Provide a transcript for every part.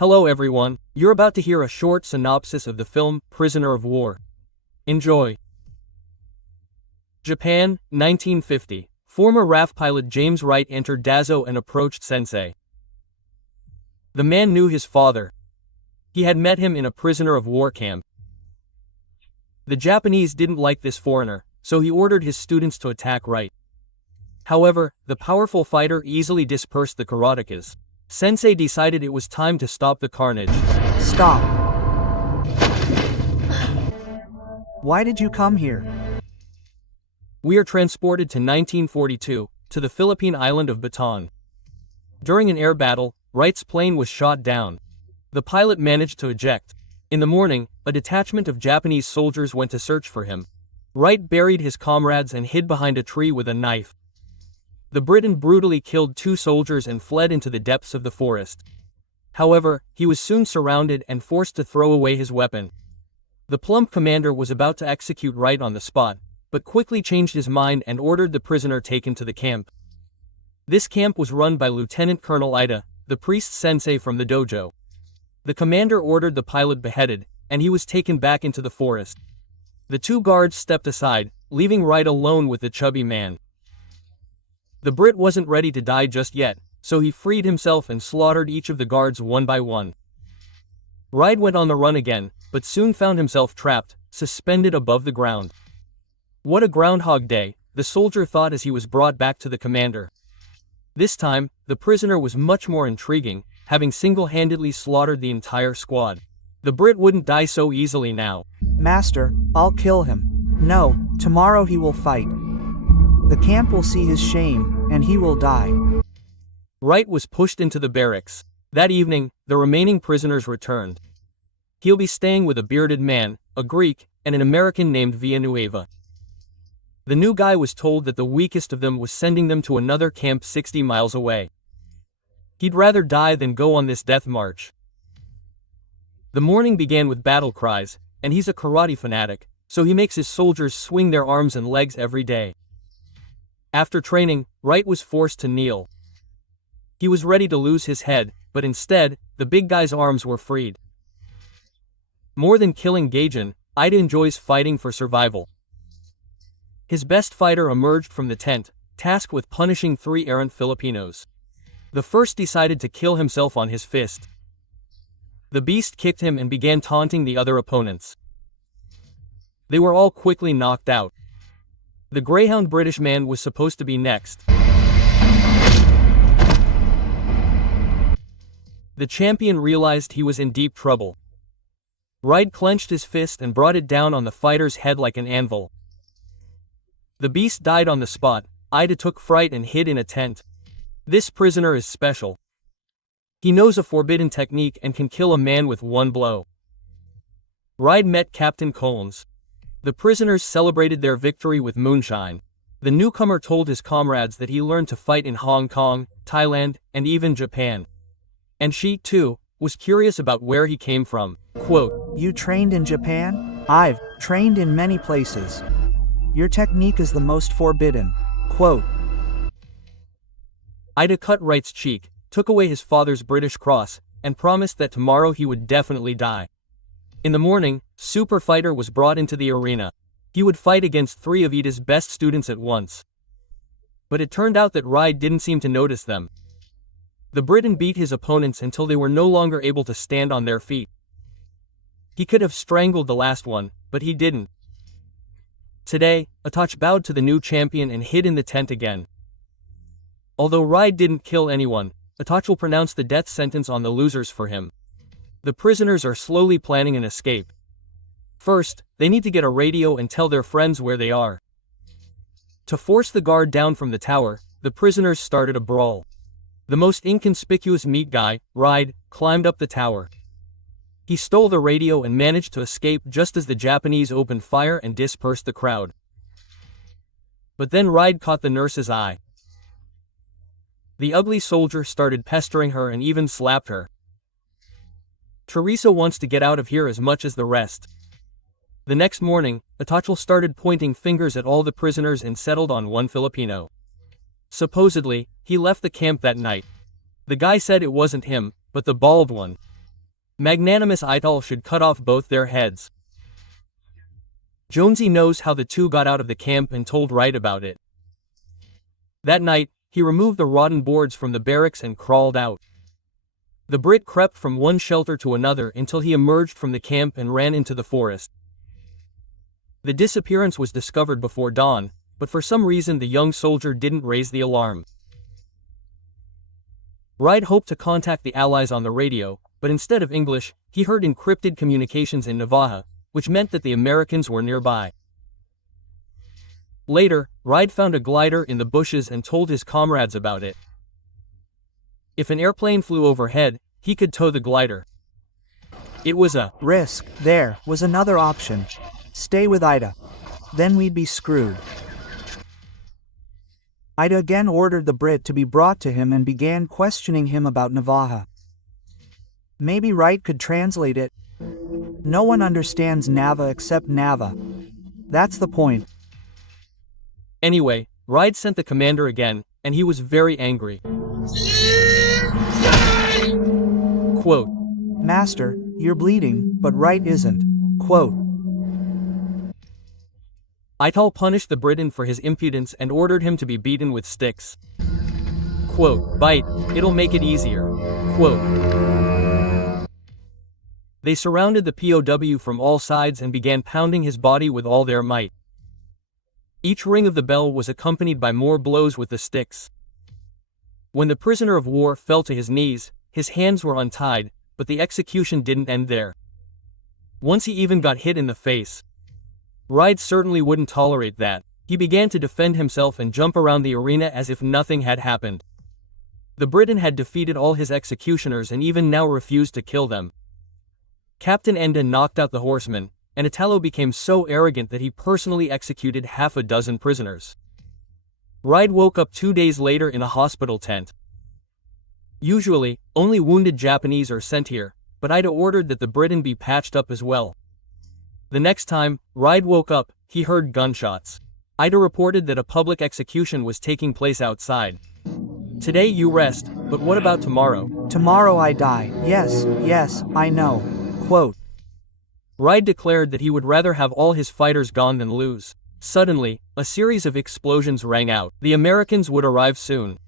Hello everyone, you're about to hear a short synopsis of the film Prisoner of War. Enjoy. Japan, 1950. Former RAF pilot James Wright entered Dazzo and approached Sensei. The man knew his father. He had met him in a prisoner of war camp. The Japanese didn't like this foreigner, so he ordered his students to attack Wright. However, the powerful fighter easily dispersed the karatekas. Sensei decided it was time to stop the carnage. Stop. Why did you come here? We are transported to 1942, to the Philippine island of Bataan. During an air battle, Wright's plane was shot down. The pilot managed to eject. In the morning, a detachment of Japanese soldiers went to search for him. Wright buried his comrades and hid behind a tree with a knife. The Briton brutally killed 2 soldiers and fled into the depths of the forest. However, he was soon surrounded and forced to throw away his weapon. The plump commander was about to execute Wright on the spot, but quickly changed his mind and ordered the prisoner taken to the camp. This camp was run by Lieutenant Colonel Ida, the priest sensei from the dojo. The commander ordered the pilot beheaded, and he was taken back into the forest. The 2 guards stepped aside, leaving Wright alone with the chubby man. The Brit wasn't ready to die just yet, so he freed himself and slaughtered each of the guards one by one. Wright went on the run again, but soon found himself trapped, suspended above the ground. What a Groundhog Day, the soldier thought as he was brought back to the commander. This time, the prisoner was much more intriguing, having single-handedly slaughtered the entire squad. The Brit wouldn't die so easily now. Master, I'll kill him. No, tomorrow he will fight. The camp will see his shame, and he will die. Wright was pushed into the barracks. That evening, the remaining prisoners returned. He'll be staying with a bearded man, a Greek, and an American named Villanueva. The new guy was told that the weakest of them was sending them to another camp 60 miles away. He'd rather die than go on this death march. The morning began with battle cries, and he's a karate fanatic, so he makes his soldiers swing their arms and legs every day. After training, Wright was forced to kneel. He was ready to lose his head, but instead, the big guy's arms were freed. More than killing Gaijin, Ida enjoys fighting for survival. His best fighter emerged from the tent, tasked with punishing 3 errant Filipinos. The first decided to kill himself on his fist. The beast kicked him and began taunting the other opponents. They were all quickly knocked out. The Greyhound British man was supposed to be next. The champion realized he was in deep trouble. Wright clenched his fist and brought it down on the fighter's head like an anvil. The beast died on the spot. Ida took fright and hid in a tent. This prisoner is special. He knows a forbidden technique and can kill a man with one blow. Wright met Captain Collins. The prisoners celebrated their victory with moonshine. The newcomer told his comrades that he learned to fight in Hong Kong, Thailand, and even Japan. And she, too, was curious about where he came from. Quote, You trained in Japan? I've trained in many places. Your technique is the most forbidden. Quote. Ida cut Wright's cheek, took away his father's British cross, and promised that tomorrow he would definitely die. In the morning, Super Fighter was brought into the arena. He would fight against 3 of Ida's best students at once. But it turned out that Wright didn't seem to notice them. The Briton beat his opponents until they were no longer able to stand on their feet. He could have strangled the last one, but he didn't. Today, Atoch bowed to the new champion and hid in the tent again. Although Wright didn't kill anyone, Atoch will pronounce the death sentence on the losers for him. The prisoners are slowly planning an escape. First, they need to get a radio and tell their friends where they are. To force the guard down from the tower, the prisoners started a brawl. The most inconspicuous meat guy, Wright, climbed up the tower. He stole the radio and managed to escape just as the Japanese opened fire and dispersed the crowd. But then Wright caught the nurse's eye. The ugly soldier started pestering her and even slapped her. Teresa wants to get out of here as much as the rest. The next morning, Atochel started pointing fingers at all the prisoners and settled on one Filipino. Supposedly, he left the camp that night. The guy said it wasn't him, but the bald one. Magnanimous Ital should cut off both their heads. Jonesy knows how the two got out of the camp and told Wright about it. That night, he removed the rotten boards from the barracks and crawled out. The Brit crept from one shelter to another until he emerged from the camp and ran into the forest. The disappearance was discovered before dawn, but for some reason the young soldier didn't raise the alarm. Wright hoped to contact the Allies on the radio, but instead of English, he heard encrypted communications in Navajo, which meant that the Americans were nearby. Later, Wright found a glider in the bushes and told his comrades about it. If an airplane flew overhead, he could tow the glider. It was a risk. There was another option. Stay with Ida. Then we'd be screwed. Ida again ordered the Brit to be brought to him and began questioning him about Navajo. Maybe Wright could translate it. No one understands Nava except Nava. That's the point. Anyway, Wright sent the commander again, and he was very angry. Quote, Master, you're bleeding, but Wright isn't. Quote. Ital punished the Briton for his impudence and ordered him to be beaten with sticks. Quote, bite, it'll make it easier. Quote. They surrounded the POW from all sides and began pounding his body with all their might. Each ring of the bell was accompanied by more blows with the sticks. When the prisoner of war fell to his knees, his hands were untied, but the execution didn't end there. Once he even got hit in the face. Wright certainly wouldn't tolerate that. He began to defend himself and jump around the arena as if nothing had happened. The Briton had defeated all his executioners and even now refused to kill them. Captain Enda knocked out the horsemen, and Italo became so arrogant that he personally executed half a dozen prisoners. Wright woke up 2 days later in a hospital tent. Usually, only wounded Japanese are sent here, but Ida ordered that the Briton be patched up as well. The next time Wright woke up, he heard gunshots. Ida reported that a public execution was taking place outside. Today you rest, but what about tomorrow? Tomorrow I die. Yes, I know. Quote. Wright declared that he would rather have all his fighters gone than lose. Suddenly, a series of explosions rang out. The Americans would arrive soon.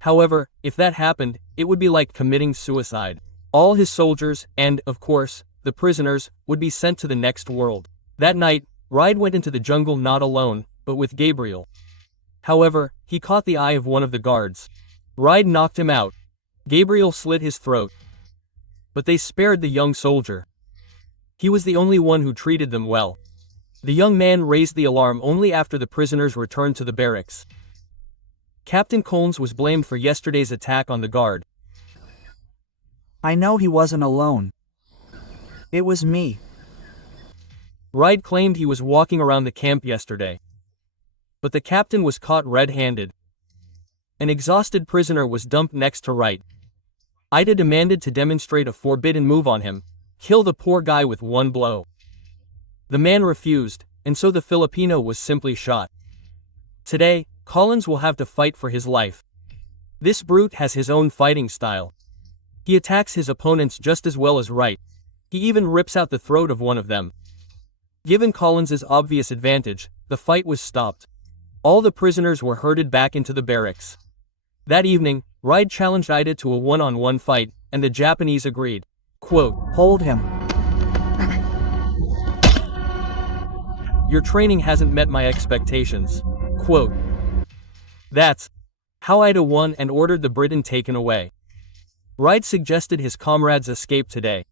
However, if that happened, it would be like committing suicide. All his soldiers, and, of course, the prisoners, would be sent to the next world. That night, Wright went into the jungle not alone, but with Gabriel. However, he caught the eye of one of the guards. Wright knocked him out. Gabriel slit his throat. But they spared the young soldier. He was the only one who treated them well. The young man raised the alarm only after the prisoners returned to the barracks. Captain Collins was blamed for yesterday's attack on the guard. I know he wasn't alone. It was me. Wright claimed he was walking around the camp yesterday. But the captain was caught red-handed. An exhausted prisoner was dumped next to Wright. Ida demanded to demonstrate a forbidden move on him, kill the poor guy with one blow. The man refused, and so the Filipino was simply shot. Today, Collins will have to fight for his life. This brute has his own fighting style. He attacks his opponents just as well as Wright. He even rips out the throat of one of them. Given Collins's obvious advantage, the fight was stopped. All the prisoners were herded back into the barracks. That evening, Wright challenged Ida to a one-on-one fight, and the Japanese agreed. Quote, Hold him. Your training hasn't met my expectations. Quote. That's how Ida won and ordered the Briton taken away. Wright suggested his comrades escape today.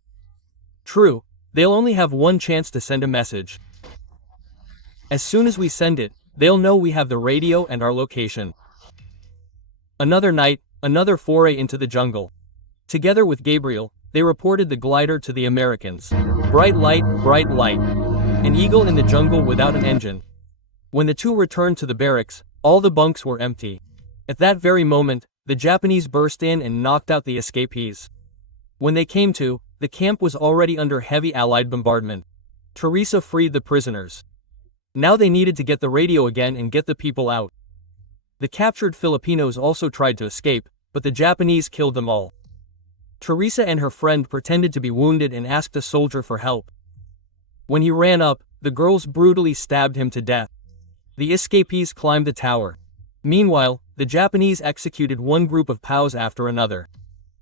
True, they'll only have one chance to send a message. As soon as we send it, they'll know we have the radio and our location. Another night, another foray into the jungle. Together with Gabriel, they reported the glider to the Americans. Bright light, bright light. An eagle in the jungle without an engine. When the two returned to the barracks, all the bunks were empty. At that very moment, the Japanese burst in and knocked out the escapees. When they came to, the camp was already under heavy Allied bombardment. Teresa freed the prisoners. Now they needed to get the radio again and get the people out. The captured Filipinos also tried to escape, but the Japanese killed them all. Teresa and her friend pretended to be wounded and asked a soldier for help. When he ran up, the girls brutally stabbed him to death. The escapees climbed the tower. Meanwhile, the Japanese executed one group of POWs after another.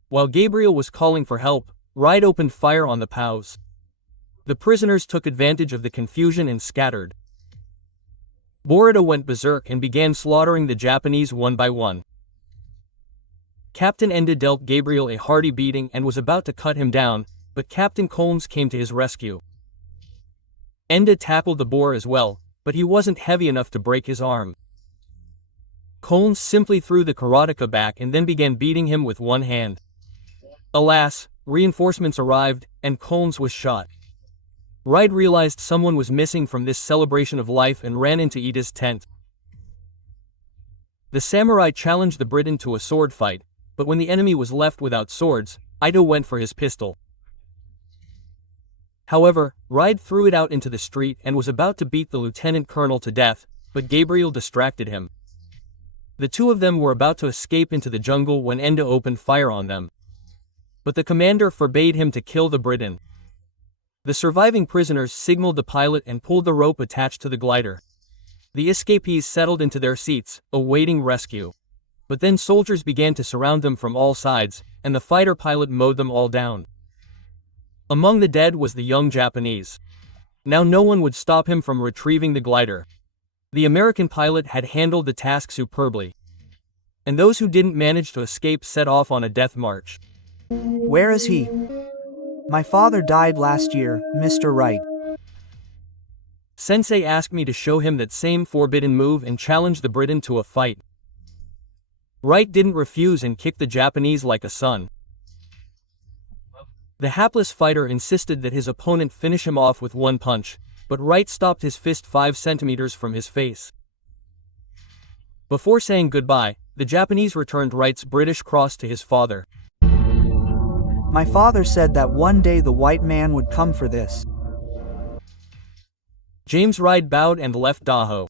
While Gabriel was calling for help, Wright opened fire on the POWs. The prisoners took advantage of the confusion and scattered. Boruto went berserk and began slaughtering the Japanese one by one. Captain Enda dealt Gabriel a hearty beating and was about to cut him down, but Captain Collins came to his rescue. Enda tackled the boar as well, but he wasn't heavy enough to break his arm. Collins simply threw the karateka back and then began beating him with one hand. Alas, reinforcements arrived, and Collins was shot. Wright realized someone was missing from this celebration of life and ran into Ida's tent. The samurai challenged the Briton to a sword fight, but when the enemy was left without swords, Ida went for his pistol. However, Wright threw it out into the street and was about to beat the lieutenant colonel to death, but Gabriel distracted him. The two of them were about to escape into the jungle when Enda opened fire on them. But the commander forbade him to kill the Briton. The surviving prisoners signaled the pilot and pulled the rope attached to the glider. The escapees settled into their seats, awaiting rescue. But then soldiers began to surround them from all sides, and the fighter pilot mowed them all down. Among the dead was the young Japanese. Now no one would stop him from retrieving the glider. The American pilot had handled the task superbly. And those who didn't manage to escape set off on a death march. Where is he? My father died last year, Mr. Wright. Sensei asked me to show him that same forbidden move and challenge the Briton to a fight. Wright didn't refuse and kicked the Japanese like a son. The hapless fighter insisted that his opponent finish him off with one punch, but Wright stopped his fist 5 centimeters from his face. Before saying goodbye, the Japanese returned Wright's British cross to his father. My father said that one day the white man would come for this. James Wright bowed and left Daho.